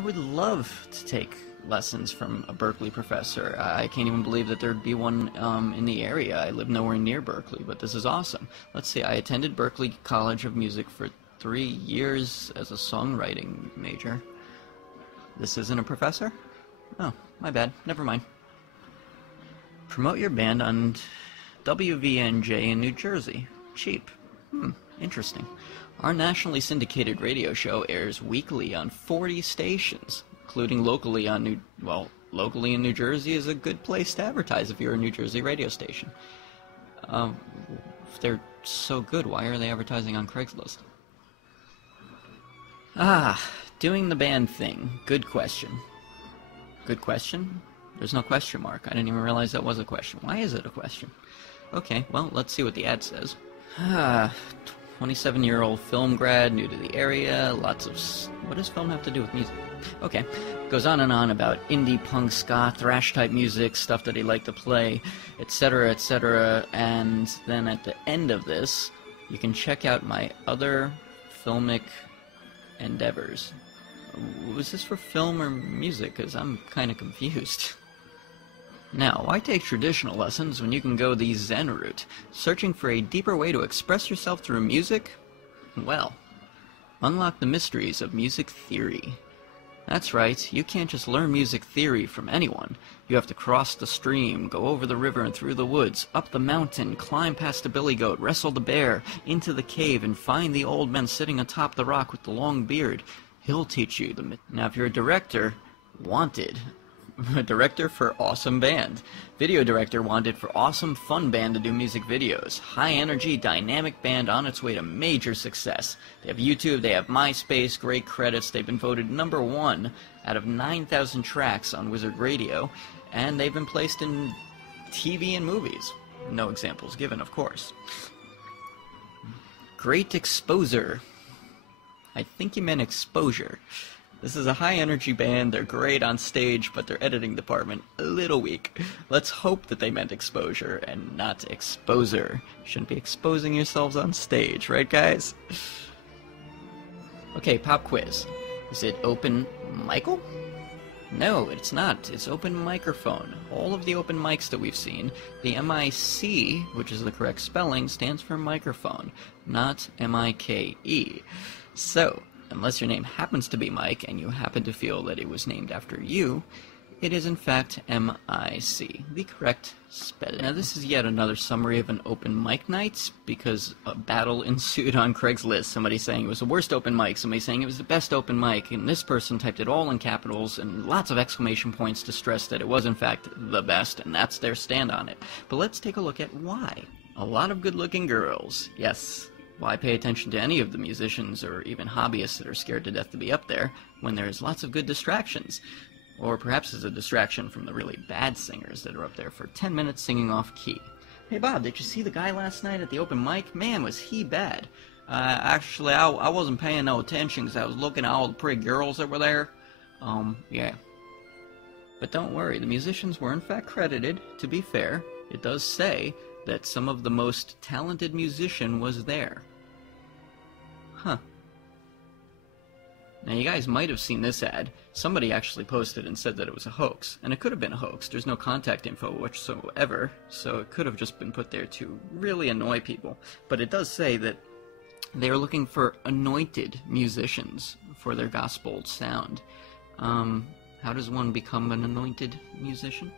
I would love to take lessons from a Berkeley professor. I can't even believe that there'd be one in the area. I live nowhere near Berkeley, but this is awesome. Let's see, I attended Berkeley College of Music for 3 years as a songwriting major. This isn't a professor? Oh, my bad. Never mind. Promote your band on WVNJ in New Jersey. Cheap. Interesting. Our nationally syndicated radio show airs weekly on 40 stations, including locally on locally in New Jersey is a good place to advertise if you're a New Jersey radio station. If they're so good, why are they advertising on Craigslist? Doing the band thing. Good question. Good question? There's no question mark. I didn't even realize that was a question. Why is it a question? Okay, well, let's see what the ad says. 27-year-old film grad, new to the area, lots of... What does film have to do with music? Okay, goes on and on about indie, punk, ska, thrash-type music, stuff that he liked to play, etc., etc., and then at the end of this, you can check out my other filmic endeavors. Was this for film or music? Because I'm kind of confused. Now, why take traditional lessons when you can go the Zen route? Searching for a deeper way to express yourself through music? Well, unlock the mysteries of music theory. That's right, you can't just learn music theory from anyone. You have to cross the stream, go over the river and through the woods, up the mountain, climb past the billy goat, wrestle the bear, into the cave, and find the old man sitting atop the rock with the long beard. He'll teach you the... Now, if you're a director, wanted... A director for awesome band. Video director wanted for awesome fun band to do music videos. High energy, dynamic band on its way to major success. They have YouTube, they have MySpace, great credits. They've been voted #1 out of 9,000 tracks on Wizard Radio, and they've been placed in TV and movies. No examples given, of course. Great exposure. I think you meant exposure. This is a high-energy band, they're great on stage, but their editing department, a little weak. Let's hope that they meant exposure and not exposer. Shouldn't be exposing yourselves on stage, right guys? Okay, pop quiz. Is it open Michael? No, it's not. It's open microphone. All of the open mics that we've seen, the M-I-C, which is the correct spelling, stands for microphone, not M-I-K-E. So... unless your name happens to be Mike and you happen to feel that it was named after you, it is in fact M-I-C, the correct spelling. Now this is yet another summary of an open mic night, because a battle ensued on Craigslist. Somebody saying it was the worst open mic, somebody saying it was the best open mic, and this person typed it all in capitals and lots of exclamation points to stress that it was in fact the best, and that's their stand on it. But let's take a look at why. A lot of good-looking girls, yes. Why pay attention to any of the musicians or even hobbyists that are scared to death to be up there when there's lots of good distractions? Or perhaps as a distraction from the really bad singers that are up there for 10 minutes singing off key. Hey Bob, did you see the guy last night at the open mic? Man, was he bad. Actually, I wasn't paying no attention because I was looking at all the pretty girls that were there. Yeah. But don't worry, the musicians were in fact credited, to be fair. It does say that some of the most talented musician was there. Huh. Now you guys might have seen this ad. Somebody actually posted and said that it was a hoax. And it could have been a hoax. There's no contact info whatsoever, so it could have just been put there to really annoy people. But it does say that they are looking for anointed musicians for their gospel sound. How does one become an anointed musician?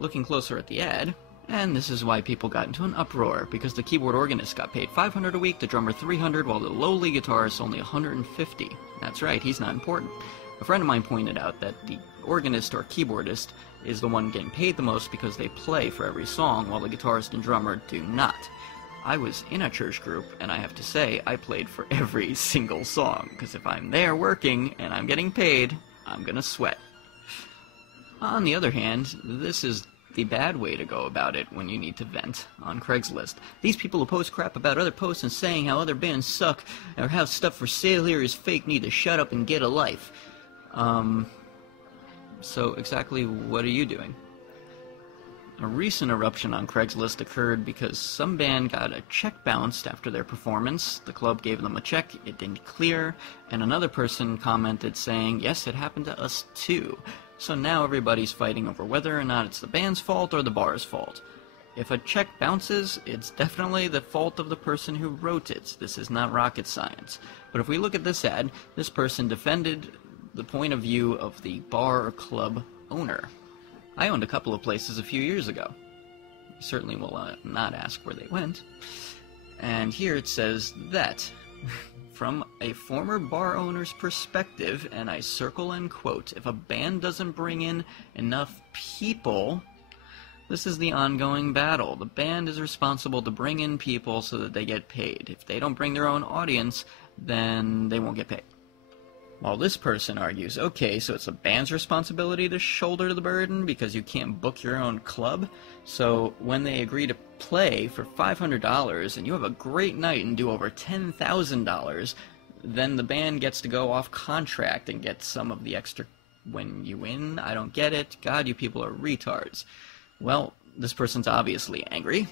Looking closer at the ad, and this is why people got into an uproar, because the keyboard organist got paid $500 a week, the drummer $300, while the lowly guitarist only $150. That's right, he's not important. A friend of mine pointed out that the organist or keyboardist is the one getting paid the most because they play for every song, while the guitarist and drummer do not. I was in a church group, and I have to say, I played for every single song, because if I'm there working and I'm getting paid, I'm gonna sweat. On the other hand, this is the bad way to go about it when you need to vent on Craigslist. These people who post crap about other posts and saying how other bands suck or how stuff for sale here is fake need to shut up and get a life. So exactly what are you doing? A recent eruption on Craigslist occurred because some band got a check bounced after their performance. The club gave them a check, it didn't clear, and another person commented saying, "Yes, it happened to us too." So now everybody's fighting over whether or not it's the band's fault or the bar's fault. If a check bounces, it's definitely the fault of the person who wrote it. This is not rocket science. But if we look at this ad, this person defended the point of view of the bar or club owner. I owned a couple of places a few years ago. You certainly will not ask where they went. And here it says that, from a former bar owner's perspective, and I circle and quote, if a band doesn't bring in enough people, this is the ongoing battle. The band is responsible to bring in people so that they get paid. If they don't bring their own audience, then they won't get paid. While this person argues, okay, so it's the band's responsibility to shoulder the burden because you can't book your own club. So when they agree to play for $500 and you have a great night and do over $10,000, then the band gets to go off contract and get some of the extra when you win. I don't get it. God, you people are retards. Well, this person's obviously angry.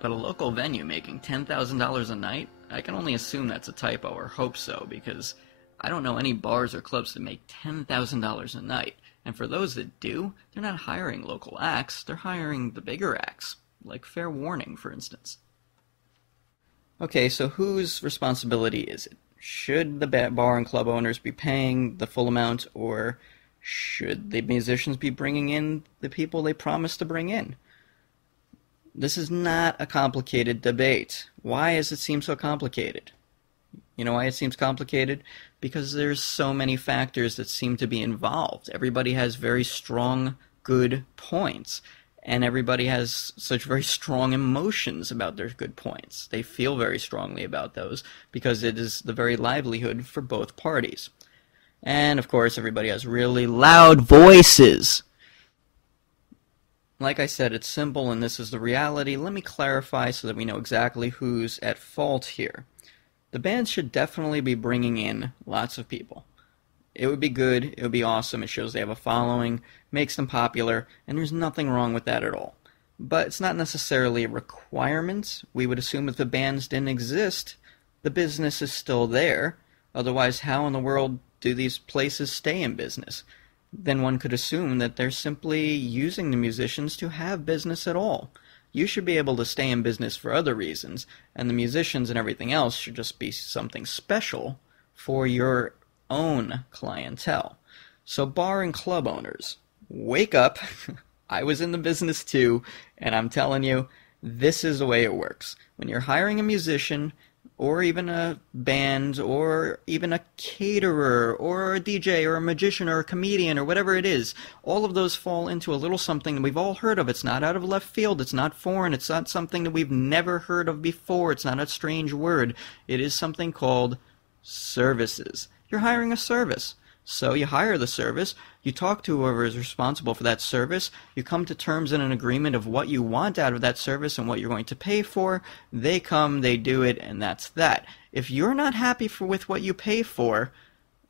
But a local venue making $10,000 a night, I can only assume that's a typo or hope so, because I don't know any bars or clubs that make $10,000 a night. And for those that do, they're not hiring local acts, they're hiring the bigger acts, like Fair Warning, for instance. Okay, so whose responsibility is it? Should the bar and club owners be paying the full amount, or should the musicians be bringing in the people they promised to bring in? This is not a complicated debate. Why does it seem so complicated? You know why it seems complicated? Because there's so many factors that seem to be involved. Everybody has very strong, good points. And everybody has such very strong emotions about their good points. They feel very strongly about those because it is the very livelihood for both parties. And, of course, everybody has really loud voices. Like I said, it's simple and this is the reality. Let me clarify so that we know exactly who's at fault here. The band should definitely be bringing in lots of people. It would be good, it would be awesome, it shows they have a following, makes them popular, and there's nothing wrong with that at all. But it's not necessarily a requirement. We would assume if the bands didn't exist, the business is still there. Otherwise, how in the world do these places stay in business? Then one could assume that they're simply using the musicians to have business at all. You should be able to stay in business for other reasons, and the musicians and everything else should just be something special for your own clientele. So bar and club owners, wake up. I was in the business too, and I'm telling you, this is the way it works. When you're hiring a musician, or even a band, or even a caterer, or a DJ, or a magician, or a comedian, or whatever it is, all of those fall into a little something that we've all heard of. It's not out of left field. It's not foreign. It's not something that we've never heard of before. It's not a strange word. It is something called services. You're hiring a service. So you hire the service, you talk to whoever is responsible for that service, you come to terms and an agreement of what you want out of that service and what you're going to pay for, they come, they do it, and that's that. If you're not happy with what you pay for,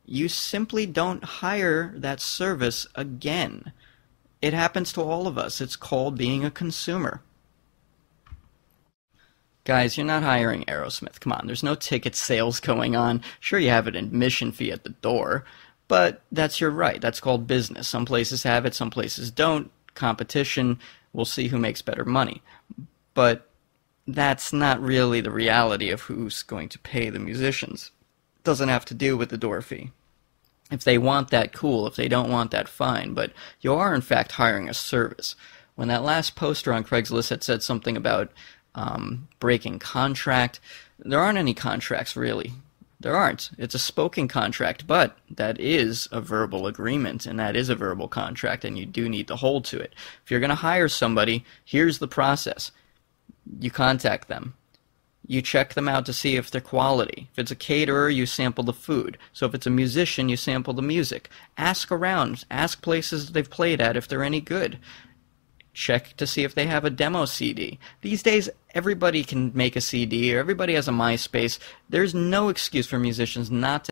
you simply don't hire that service again. It happens to all of us. It's called being a consumer. Guys, you're not hiring Aerosmith. Come on, there's no ticket sales going on. Sure, you have an admission fee at the door. But that's your right. That's called business. Some places have it, some places don't. Competition, we'll see who makes better money. But that's not really the reality of who's going to pay the musicians. It doesn't have to do with the door fee. If they want that, cool. If they don't want that, fine. But you are, in fact, hiring a service. When that last poster on Craigslist had said something about breaking contract, there aren't any contracts, really. There aren't. It's a spoken contract, but that is a verbal agreement, and that is a verbal contract, and you do need to hold to it. If you're going to hire somebody, here's the process. You contact them. You check them out to see if they're quality. If it's a caterer, you sample the food. So if it's a musician, you sample the music. Ask around. Ask places they've played at if they're any good. Check to see if they have a demo CD. These days, everybody can make a CD, or everybody has a MySpace. There's no excuse for musicians not to